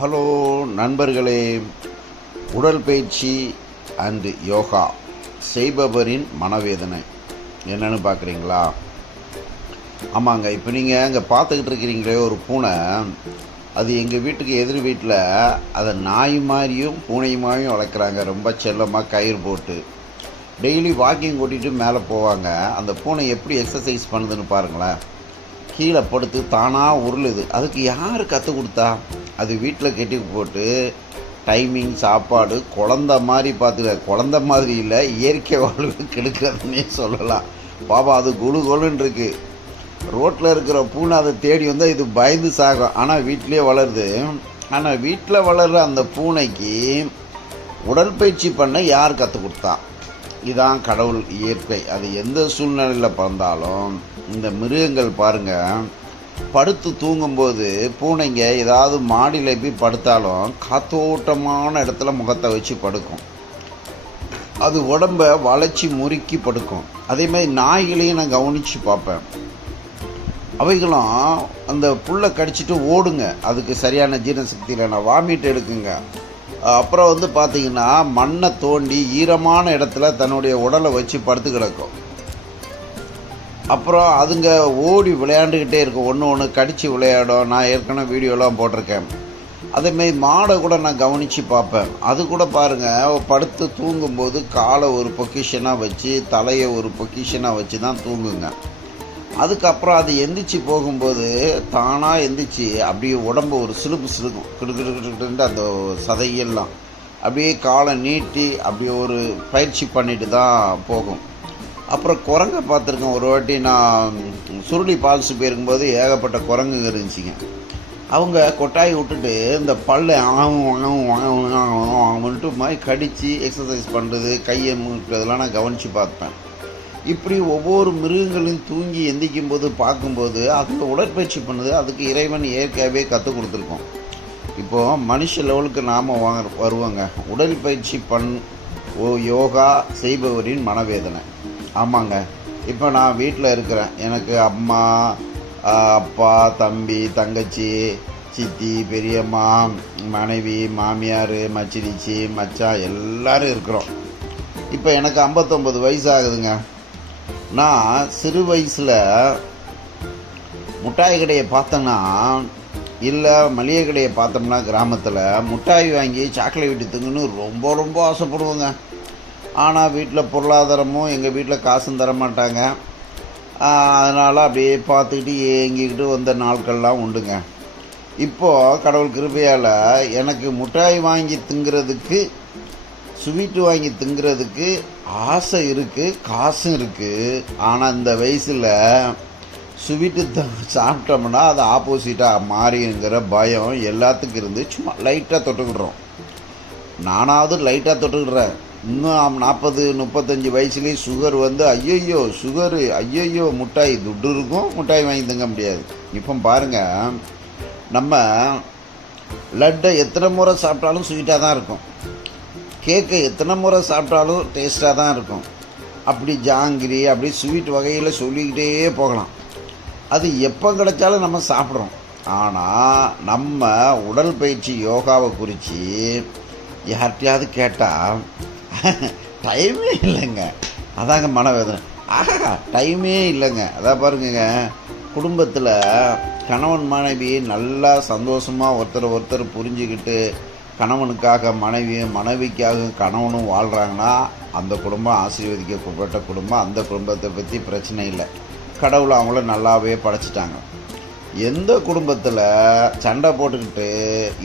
Hello நண்பர்களே, உடற்பயிற்சி and yoga செய்பவரின் மனவேதனை என்னன்னு பார்க்குறீங்களா? ஆமாங்க, இப்போ நீங்கள் அங்கே பார்த்துக்கிட்டு இருக்கிறீங்களே ஒரு பூனை, அது எங்கள் வீட்டுக்கு எதிர் வீட்டில் அதை நாய் மாதிரியும் பூனை மாதிரியும் வளர்க்குறாங்க. ரொம்ப செல்லமாக கயிறு போட்டு டெய்லி வாக்கிங் கூட்டிகிட்டு மேலே போவாங்க. அந்த பூனை எப்படி எக்ஸசைஸ் பண்ணுதுன்னு பாருங்களேன். கீழே படுத்து தானாக உருளுது. அதுக்கு யார் கற்றுக் கொடுத்தா? அது வீட்டில் கட்டி போட்டு டைமிங் சாப்பாடு குழந்த மாதிரி பார்த்துக்க. குழந்த மாதிரி இல்லை, இயற்கை வாழ்வு கெடுக்கிறதுனே சொல்லலாம். பாப்பா அது குழு கொழுன்னு இருக்குது. ரோட்டில் இருக்கிற பூனை அதை தேடி வந்தால் இது பயந்து சாகும். ஆனால் வீட்டிலே வளருது. ஆனால் வீட்டில் வளர்கிற அந்த பூனைக்கு உடற்பயிற்சி பண்ண யார் கற்றுக் கொடுத்தா? இதான் கடவுள், இயற்கை. அது எந்த சூழ்நிலையில் பிறந்தாலும் இந்த மிருகங்கள் பாருங்கள், படுத்து தூங்கும்போது பூனைங்க ஏதாவது மாடியில் போய் படுத்தாலும் காத்தோட்டமான இடத்துல முகத்தை வச்சு படுக்கும். அது உடம்பை வளைச்சி முறுக்கி படுக்கும். அதேமாதிரி நாய்களையும் நான் கவனித்து பார்ப்பேன். அவைகளும் அந்த புல்லை கடிச்சிட்டு ஓடுங்க. அதுக்கு சரியான ஜீரணசக்தி இல்லைன்னா வாமிட் எடுக்குங்க. அப்புறம் பார்த்திங்கன்னா மண்ணை தோண்டி ஈரமான இடத்துல தன்னுடைய உடலை வச்சு படுத்து கிடக்கும். அப்புறம் அதுங்க ஓடி விளையாண்டுக்கிட்டே இருக்கும். ஒன்று கடித்து விளையாடும். நான் ஏற்கனவே வீடியோலாம் போட்டிருக்கேன். அதேமாரி மாடை கூட நான் கவனித்து பார்ப்பேன். அது கூட பாருங்கள், படுத்து தூங்கும்போது காலை ஒரு பொக்கிஷனாக வச்சு தலையை ஒரு பொக்கிஷனாக வச்சு தான் தூங்குங்க. அதுக்கப்புறம் அது எந்திரிச்சு போகும்போது தானாக எந்திரிச்சு அப்படியே உடம்பு ஒரு சிலுக்கும் கிடுக்கிட்டு அந்த சதையெல்லாம் அப்படியே காலை நீட்டி அப்படியே ஒரு பயிற்சி பண்ணிட்டு தான் போகும். அப்புறம் குரங்கை பார்த்துருக்கேன். ஒரு வாட்டி நான் சுருளி பால்ஸு போயிருக்கும்போது ஏகப்பட்ட குரங்குங்க இருந்துச்சுங்க. அவங்க கொட்டாயை விட்டுட்டு இந்த பல்லை வந்துட்டு மாதிரி கடித்து எக்ஸசைஸ் பண்ணுறது, கையை மூட்டுறதெல்லாம் நான் கவனித்து பார்ப்பேன். இப்படி ஒவ்வொரு மிருகங்களையும் தூங்கி எந்திக்கும் போது பார்க்கும்போது அதுக்கு உடற்பயிற்சி பண்ணுது. அதுக்கு இறைவன் இயற்கையாகவே கற்றுக் கொடுத்துருக்கோம். இப்போது மனுஷ லெவலுக்கு நாம் வருவோங்க. உடற்பயிற்சி யோகா செய்பவரின் மனவேதனை. ஆமாங்க, இப்போ நான் வீட்டில் இருக்கிறேன். எனக்கு அம்மா, அப்பா, தம்பி, தங்கச்சி, சித்தி, பெரியம்மா, மனைவி, மாமியார், மச்சினிச்சி, மச்சான் எல்லோரும் இருக்கிறோம். இப்போ எனக்கு 59 வயசு ஆகுதுங்க. நான் சிறு வயசில் முட்டாய் கடையை பார்த்தோன்னா, இல்லை மளிகை கடையை பார்த்தோம்னா கிராமத்தில் முட்டாய் வாங்கி சாக்லேட் திங்குன்னு ரொம்ப ரொம்ப ஆசைப்படுவோங்க. ஆனால் வீட்டில் பொருளாதாரமும் எங்கள் வீட்டில் காசும் தர மாட்டாங்க. அதனால் அப்படியே பார்த்துக்கிட்டு ஏங்கிக்கிட்டு வந்த நாட்கள்லாம் உண்டுங்க. இப்போது கடவுள் கிருபையால் எனக்கு முட்டாய் வாங்கி திங்கிறதுக்கு, ஸ்வீட்டு வாங்கி திங்கிறதுக்கு ஆசை இருக்குது, காசும் இருக்குது. ஆனால் இந்த வயசில் ஸ்வீட்டு சாப்பிட்டோம்னா அது ஆப்போசிட்டாக மாறிங்கிற பயம் எல்லாத்துக்கும் இருந்து சும்மா லைட்டாக தொட்டுக்கிடுறோம். நானாவது லைட்டாக தொட்டுக்கிடுறேன். இன்னும் 40-35 வயசுலேயே சுகர் ஐயையோ சுகரு, ஐயையோ முட்டாய், துட்டு இருக்கும், முட்டாய் வாங்கி திங்க முடியாது. இப்போ பாருங்கள், நம்ம லட்டை எத்தனை முறை சாப்பிட்டாலும் ஸ்வீட்டாக தான் இருக்கும். கேக்கை எத்தனை முறை சாப்பிட்டாலும் டேஸ்ட்டாக தான் இருக்கும். அப்படி ஜாங்கிரி, அப்படி ஸ்வீட் வகையில் சொல்லிக்கிட்டே போகலாம். அது எப்போ கிடைச்சாலும் நம்ம சாப்பிட்றோம். ஆனால் நம்ம உடற்பயிற்சி யோகாவை குறித்து யார்கிட்டையாவது கேட்டால் டைமே இல்லைங்க. அதாங்க மனவேதனை. டைமே இல்லைங்க. அதான் பாருங்க, குடும்பத்தில் கணவன் மனைவி நல்லா சந்தோஷமாக ஒருத்தர் புரிஞ்சுக்கிட்டு கணவனுக்காக மனைவியும் மனைவிக்காக கணவனும் வாழ்கிறாங்கன்னா அந்த குடும்பம் ஆசீர்வதிக்கப்பட்ட குடும்பம். அந்த குடும்பத்தை பற்றி பிரச்சனை இல்லை. கடவுளை அவங்கள நல்லாவே படைச்சிட்டாங்க. எந்த குடும்பத்தில் சண்டை போட்டுக்கிட்டு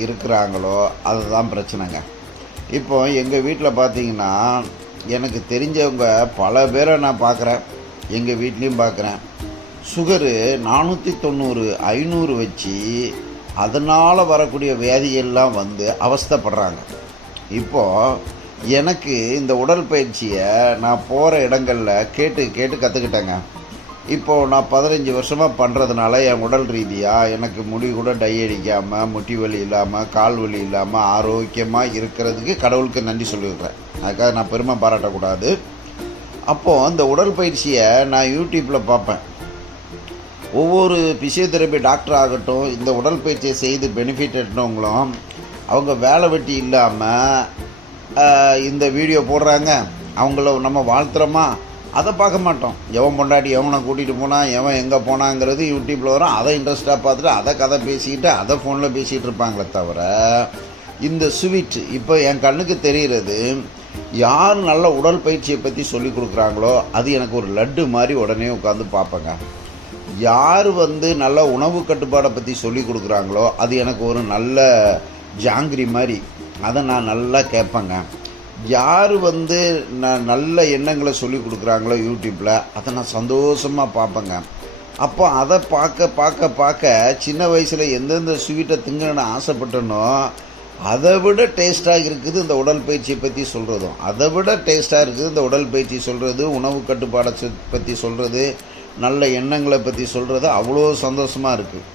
இருக்கிறாங்களோ அதுதான் பிரச்சனைங்க. இப்போ எங்கள் வீட்டில் பார்த்தீங்கன்னா எனக்கு தெரிஞ்சவங்க பல பேரை நான் பார்க்குறேன். எங்கள் வீட்லேயும் பார்க்குறேன். சுகரு 490, 500 வச்சு அதனால் வரக்கூடிய வியாதியெல்லாம் அவஸ்தைப்படுறாங்க. இப்போது எனக்கு இந்த உடற்பயிற்சியை நான் போகிற இடங்களில் கேட்டு கற்றுக்கிட்டேங்க. இப்போது நான் 15 வருஷமாக பண்ணுறதுனால என் உடல் ரீதியாக எனக்கு முடி கூட டை அடிக்காமல், முட்டி வலி இல்லாமல், கால் வலி இல்லாமல் ஆரோக்கியமாக இருக்கிறதுக்கு கடவுளுக்கு நன்றி சொல்லியிருக்கிறேன். அதுக்காக நான் பெருமை பாராட்டக்கூடாது. அப்போது அந்த உடற்பயிற்சியை நான் யூடியூப்பில் பார்ப்பேன். ஒவ்வொரு ஃபிசியோதெரப்பி டாக்டர் ஆகட்டும், இந்த உடற்பயிற்சியை செய்து பெனிஃபிட் எடுத்தவங்களும் அவங்க வேலை வெட்டி இல்லாமல் இந்த வீடியோ போடுறாங்க, அவங்கள நம்ம வாழ்த்துறோமா அதை பார்க்க மாட்டோம். எவன் பொண்டாட்டி எவனை கூட்டிகிட்டு போனால் எவன் எங்கே போனாங்கிறது யூடியூப்பில் வரும். அதை இன்ட்ரெஸ்ட்டாக பார்த்துட்டு அதை கதை பேசிக்கிட்டு அதை ஃபோனில் பேசிகிட்டு இருப்பாங்களே தவிர, இந்த ஸ்வீட் இப்போ என் கண்ணுக்கு தெரிகிறது, யார் நல்ல உடற்பயிற்சியை பற்றி சொல்லி கொடுக்குறாங்களோ அது எனக்கு ஒரு லட்டு மாதிரி உடனே உட்காந்து பார்ப்பேங்க. யார் நல்ல உணவு கட்டுப்பாடை பற்றி சொல்லி கொடுக்குறாங்களோ அது எனக்கு ஒரு நல்ல ஜாங்கிரி மாதிரி, அதை நான் நல்லா கேட்பேங்க. யார் நல்ல எண்ணங்களை சொல்லி கொடுக்குறாங்களோ யூடியூப்பில் அதை நான் சந்தோஷமாக பார்ப்பேங்க. அப்போ அதை பார்க்க பார்க்க பார்க்க சின்ன வயசில் எந்தெந்த ஸ்வீட்டை திங்கன்னு ஆசைப்பட்டனோ அதை விட டேஸ்ட்டாக இருக்குது இந்த உடற்பயிற்சியை பற்றி சொல்கிறதும், அதை விட டேஸ்ட்டாக இருக்குது இந்த உடற்பயிற்சி சொல்கிறது, உணவு கட்டுப்பாடை பற்றி சொல்கிறது, நல்ல எண்ணங்களை பற்றி சொல்கிறது. அவ்வளோ சந்தோஷமாக இருக்குது.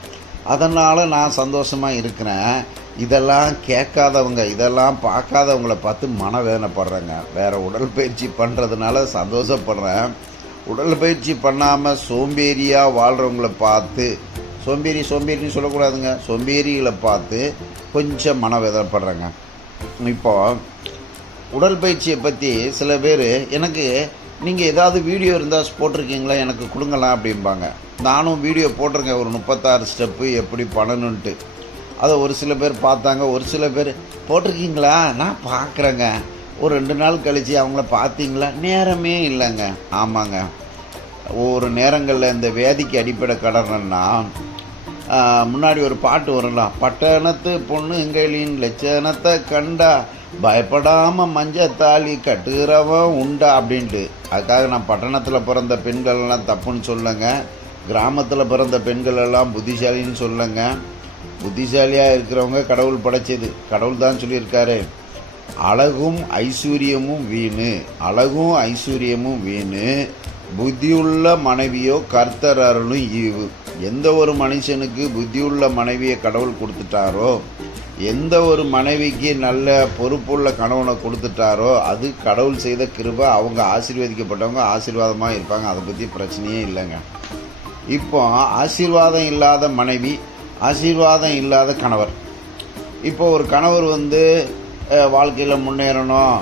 அதனால் நான் சந்தோஷமாக இருக்கிறேன். இதெல்லாம் கேட்காதவங்க, இதெல்லாம் பார்க்காதவங்கள பார்த்து மனவேதனைப்படுறேங்க. வேறு உடற்பயிற்சி பண்ணுறதுனால சந்தோஷப்படுறேன். உடற்பயிற்சி பண்ணாமல் சோம்பேறியாக வாழ்கிறவங்கள பார்த்து, சோம்பேறின்னு சொல்லக்கூடாதுங்க, சோம்பேறிகளை பார்த்து கொஞ்சம் மனவேதனைப்படுறேங்க. இப்போது உடற்பயிற்சியை பற்றி சில பேர் எனக்கு நீங்கள் ஏதாவது வீடியோ இருந்தால் போட்டிருக்கீங்களா எனக்கு கொடுங்கலாம் அப்படிம்பாங்க. நானும் வீடியோ போட்டிருக்கேன், ஒரு 36 ஸ்டெப்பு எப்படி பண்ணணுன்ட்டு. அதை ஒரு சில பேர் பார்த்தாங்க, ஒரு சில பேர் போட்டிருக்கீங்களா நான் பார்க்குறேங்க, ஒரு 2 நாள் கழித்து அவங்கள பார்த்தீங்களா, நேரமே இல்லைங்க. ஆமாங்க, ஒரு நேரங்களில் இந்த வேதிக்கு அடிப்படை கடனா முன்னாடி ஒரு பாட்டு வரலாம், பட்டணத்து பொண்ணு எங்களின் லட்சணத்தை கண்டா பயப்படாமல் மஞ்சத்தாலி கட்டுகிறவன் உண்டா அப்படின்ட்டு. அதுக்காக நான் பட்டணத்தில் பிறந்த பெண்களெல்லாம் தப்புன்னு சொல்லுங்க, கிராமத்தில் பிறந்த பெண்கள் எல்லாம் புத்திசாலின்னு சொல்லுங்க. புத்திசாலியாக இருக்கிறவங்க கடவுள் படைச்சது, கடவுள் தான் சொல்லியிருக்காரு, அழகும் ஐஸ்வர்யமும் வீணு, அழகும் ஐஸ்வர்யமும் வீணு, புத்தியுள்ள மனைவியோ கர்த்தர் அருளும் ஈவு. எந்த ஒரு மனுஷனுக்கு புத்தியுள்ள மனைவியை கடவுள் கொடுத்துட்டாரோ, எந்த ஒரு மனைவிக்கு நல்ல பொறுப்புள்ள கணவனை கொடுத்துட்டாரோ அது கடவுள் செய்த கிருபை. அவங்க ஆசீர்வதிக்கப்பட்டவங்க ஆசீர்வாதமாக இருப்பாங்க, அதை பற்றி பிரச்சனையே இல்லைங்க. இப்போ ஆசீர்வாதம் இல்லாத மனைவி, ஆசீர்வாதம் இல்லாத கணவர். இப்போ ஒரு கணவர் வாழ்க்கையில் முன்னேறணும்,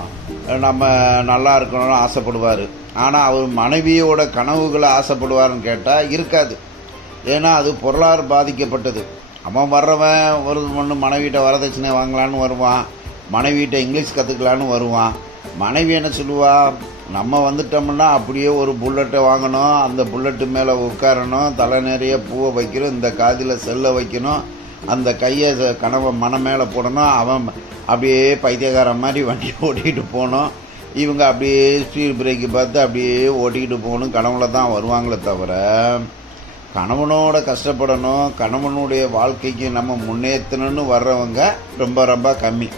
நம்ம நல்லா இருக்கணும்னு ஆசைப்படுவார். ஆனால் அவர் மனைவியோட கனவுகளை ஆசைப்படுவார்னு கேட்டால் இருக்காது. ஏன்னா அது பொருளாதார பாதிக்கப்பட்டது. அவன் வர்றவன் ஒன்று மனைவிட்ட வரதட்சணை வாங்கலான்னு வருவான், மனைவிட்ட இங்கிலீஷ் கற்றுக்கலான்னு வருவான். மனைவி என்ன சொல்லுவா, நம்ம வந்துட்டோம்னா அப்படியே ஒரு புல்லட்டை வாங்கணும், அந்த புல்லட்டு மேலே உட்காரணும், தலை நிறைய பூவை வைக்கணும், இந்த காதில் செல்லை வைக்கணும், அந்த கையை மனம் மேலே போடணும், அவன் அப்படியே பைத்தியக்காரன் மாதிரி வண்டியை ஓட்டிக்கிட்டு போகணும், இவங்க அப்படியே ஸ்பீட் பிரேக்கு பார்த்து அப்படியே ஓட்டிக்கிட்டு போகணும். கனவுல தான் வருவாங்களே தவிர கணவனோட கஷ்டப்படணும், கணவனுடைய வாழ்க்கைக்கு நம்ம முன்னேற்றணும்னு வர்றவங்க ரொம்ப ரொம்ப கம்மி.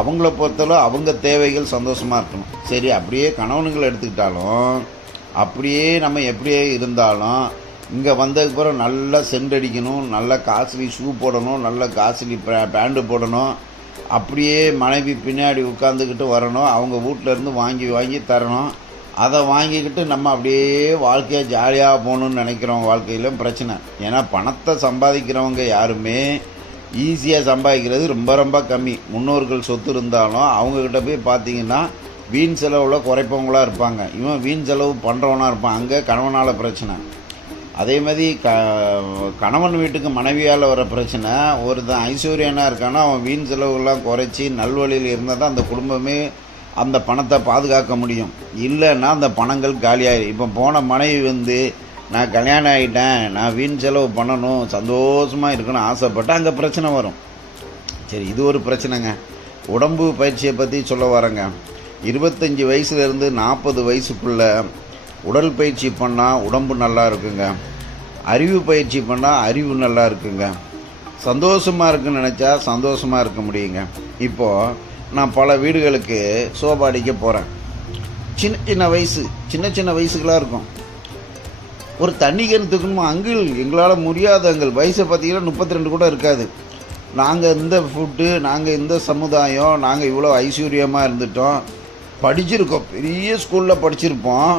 அவங்கள பொறுத்தளவு அவங்க தேவைகள் சந்தோஷமாக இருக்கணும். சரி, அப்படியே கணவனுங்களை எடுத்துக்கிட்டாலும் அப்படியே நம்ம எப்படியே இருந்தாலும் இங்கே வந்ததுக்கு பிறகு நல்லா சென்டடிக்கணும், நல்ல காஸ்ட்லி ஷூ போடணும், நல்ல காஸ்ட்லி பேண்டு போடணும், அப்படியே மனைவி பின்னாடி உட்காந்துக்கிட்டு வரணும், அவங்க வீட்டிலேருந்து வாங்கி வாங்கி தரணும், அதை வாங்கிக்கிட்டு நம்ம அப்படியே வாழ்க்கையாக ஜாலியாக போகணுன்னு நினைக்கிறோம். வாழ்க்கையில் பிரச்சனை. ஏன்னா பணத்தை சம்பாதிக்கிறவங்க யாருமே ஈஸியாக சம்பாதிக்கிறது ரொம்ப ரொம்ப கம்மி. முன்னோர்கள் சொத்து இருந்தாலும் அவங்கக்கிட்ட போய் பார்த்தீங்கன்னா வீண் செலவில் குறைப்பவங்களாக இருப்பாங்க, இவன் வீண் செலவு பண்ணுறவனாக இருப்பான். அங்கே கணவனால் பிரச்சனை. அதே மாதிரி கணவன் வீட்டுக்கு மனைவியால் வர பிரச்சனை. ஒருத்தன் ஐஸ்வர்யனாக இருக்கானா அவன் வீண் செலவுகள்லாம் குறைச்சி நல்வழியில் இருந்தால் தான் அந்த குடும்பமே அந்த பணத்தை பாதுகாக்க முடியும். இல்லைன்னா அந்த பணங்கள் காலியாகிடும். இப்போ போன மனைவி நான் கல்யாணம் ஆகிட்டேன், நான் வீண் செலவு பண்ணணும், சந்தோஷமாக இருக்கணும் ஆசைப்பட்டால் அங்கே பிரச்சனை வரும். சரி, இது ஒரு பிரச்சனைங்க. உடம்பு பயிற்சியை பற்றி சொல்ல வரேங்க. 25 வயசுலேருந்து 40 வயசுக்குள்ளே உடல் பயிற்சி பண்ணால் உடம்பு நல்லா இருக்குங்க, அறிவு பயிற்சி பண்ணால் அறிவு நல்லா இருக்குங்க, சந்தோஷமாக இருக்குன்னு நினச்சா சந்தோஷமாக இருக்க முடியுங்க. இப்போது நான் பல வீடுகளுக்கு சோபா அடிக்க போகிறேன். சின்ன வயசுகளாக இருக்கும். ஒரு தண்ணி கேன் தூக்கணுமா, அங்கிள் எங்களால் முடியாத, எங்கள் வயசை பார்த்தீங்கன்னா 32 கூட இருக்காது. நாங்கள் இந்த ஃபுட்டு, நாங்கள் இந்த சமுதாயம், நாங்கள் இவ்வளோ ஐஸ்வர்யமாக இருந்துட்டோம், படிச்சிருக்கோம், பெரிய ஸ்கூலில் படிச்சிருப்போம்.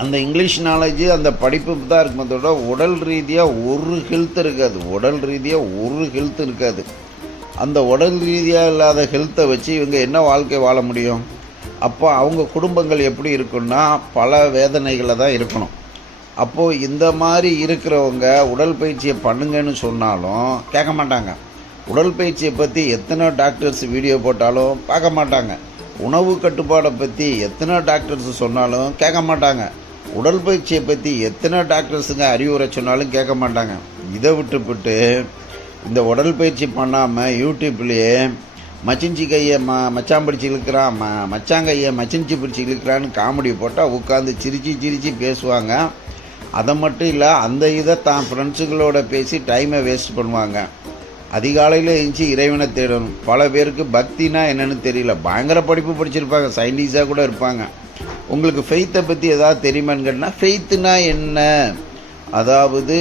அந்த இங்கிலீஷ் நாலேஜு அந்த படிப்பு தான் இருக்குமே தவிர உடல் ரீதியாக ஒரு ஹெல்த் இருக்காது. உடல் ரீதியாக ஒரு ஹெல்த் இருக்காது. அந்த உடல் ரீதியாக இல்லாத ஹெல்த்தை வச்சு இவங்க என்ன வாழ்க்கை வாழ முடியும்? அப்போ அவங்க குடும்பங்கள் எப்படி இருக்குன்னா பல வேதனைகளை தான் இருக்கணும். அப்போது இந்த மாதிரி இருக்கிறவங்க உடற்பயிற்சியை பண்ணுங்கன்னு சொன்னாலும் கேட்க மாட்டாங்க. உடற்பயிற்சியை பற்றி எத்தனை டாக்டர்ஸ் வீடியோ போட்டாலும் பார்க்க மாட்டாங்க. உணவு கட்டுப்பாடை பற்றி எத்தனை டாக்டர்ஸ் சொன்னாலும் கேட்க மாட்டாங்க. உடற்பயிற்சியை பற்றி எத்தனை டாக்டர்ஸுங்க அறிவுரை சொன்னாலும் கேட்க மாட்டாங்க. இதை விட்டுவிட்டு இந்த உடற்பயிற்சி பண்ணாமல் யூடியூப்லேயே மச்சிஞ்சி கையை மச்சான் பிடிச்சி இழுக்கிறான், மச்சாங்கையை மச்சிஞ்சி பிடிச்சி இழுக்கிறான்னு காமெடி போட்டால் உட்காந்து சிரித்து பேசுவாங்க. அதை மட்டும் இல்லை, அந்த இதை தான் ஃப்ரெண்ட்ஸுங்களோட பேசி டைமை வேஸ்ட் பண்ணுவாங்க. அதிகாலையில் எழுந்துச்சி இறைவனை தேடணும். பல பேருக்கு பக்தினா என்னென்னு தெரியல. பயங்கர படிப்பு படிச்சிருப்பாங்க, சயின்டிஸ்டாக கூட இருப்பாங்க. உங்களுக்கு ஃபெய்த்தை பற்றி எதாவது தெரியுமான்னு கேட்டால் ஃபெய்த்துனா என்ன? அதாவது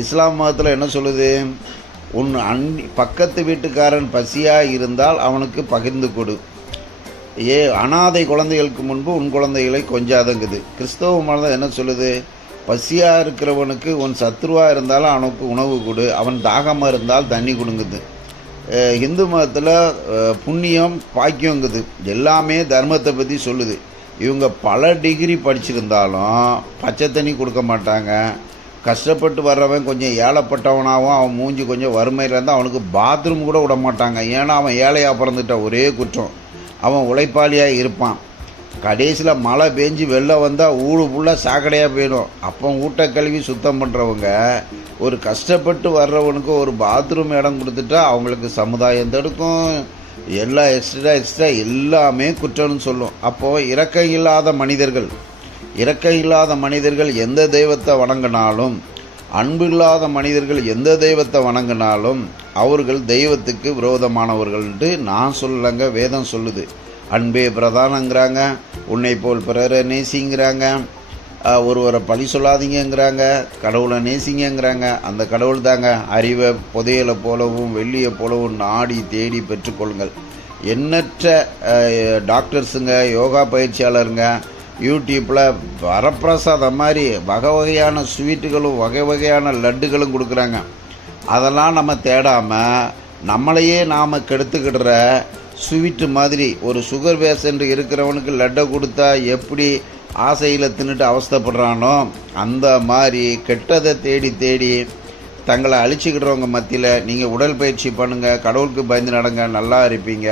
இஸ்லாம் மதத்தில் என்ன சொல்லுது? பக்கத்து வீட்டுக்காரன் பசியாக இருந்தால் அவனுக்கு பகிர்ந்து கொடு. அனாதை குழந்தைகளுக்கு முன்பு உன் குழந்தைகளை கொஞ்சாதங்குது. கிறிஸ்தவ மதம் என்ன சொல்லுது? பசியாக இருக்கிறவனுக்கு உன் சத்ருவாக இருந்தாலும் அவனுக்கு உணவு கொடு, அவன் தாகமாக இருந்தால் தண்ணி கொடுங்குது. இந்து மதத்தில் புண்ணியம் பாக்கியங்குது. எல்லாமே தர்மத்தை பற்றி சொல்லுது. இவங்க பல டிகிரி படிச்சிருந்தாலும் பச்சை தண்ணி கொடுக்க மாட்டாங்க. கஷ்டப்பட்டு வர்றவன் கொஞ்சம் ஏழைப்பட்டவனாகவும் அவன் மூஞ்சி கொஞ்சம் வறுமையில் இருந்தால் அவனுக்கு பாத்ரூம் கூட விட மாட்டாங்க. ஏன்னா அவன் ஏழையாக பிறந்துட்ட ஒரே குற்றம், அவன் உழைப்பாளியாக இருப்பான். கடைசியில் மழை பெஞ்சு வெள்ளம் வந்தால் ஊடு ஃபுல்லாக சாக்கடையாக போயிடும். அப்போ ஊட்ட கழுவி சுத்தம் பண்ணுறவங்க ஒரு கஷ்டப்பட்டு வர்றவனுக்கு ஒரு பாத்ரூம் இடம் கொடுத்துட்டா அவங்களுக்கு சமுதாயம் தடுக்கும். எல்லாம் எக்ஸ்ட்ரா எல்லாமே குற்றம்னு சொல்லும். அப்போது இரக்கம் இல்லாத மனிதர்கள் எந்த தெய்வத்தை வணங்கினாலும், அன்பு இல்லாத மனிதர்கள் எந்த தெய்வத்தை வணங்கினாலும் அவர்கள் தெய்வத்துக்கு விரோதமானவர்கள்ன்ட்டு நான் சொல்லலைங்க, வேதம் சொல்லுது. அன்பே பிரதானங்கிறாங்க, உன்னை போல் பிறரை நேசிங்கிறாங்க, ஒருவரை பழி சொல்லாதீங்கிறாங்க, கடவுளை நேசிங்கிறாங்க. அந்த கடவுள் தாங்க அறிவை புதையலை போலவும் வெள்ளியை போலவும் நாடி தேடி பெற்றுக்கொள்ளுங்கள். எண்ணற்ற டாக்டர்ஸுங்க, யோகா பயிற்சியாளருங்க யூடியூப்பில் வரப்பிரசாதம் மாதிரி வகையான ஸ்வீட்டுகளும் வகையான லட்டுகளும் கொடுக்குறாங்க. அதெல்லாம் நம்ம தேடாமல் நம்மளையே நாம் கெடுத்துக்கிடுற ஸ்வீட்டு மாதிரி ஒரு சுகர் பேஷண்ட் இருக்கிறவனுக்கு லட்டை கொடுத்தா எப்படி ஆசையில் தின்னுட்டு அவஸ்தைப்படுறானோ அந்த மாதிரி கெட்டதை தேடி தங்களை அழிச்சிக்கிடுறவங்க மத்தியில் நீங்கள் உடற்பயிற்சி பண்ணுங்கள், கடவுளுக்கு பயந்து நடங்க, நல்லா இருப்பீங்க.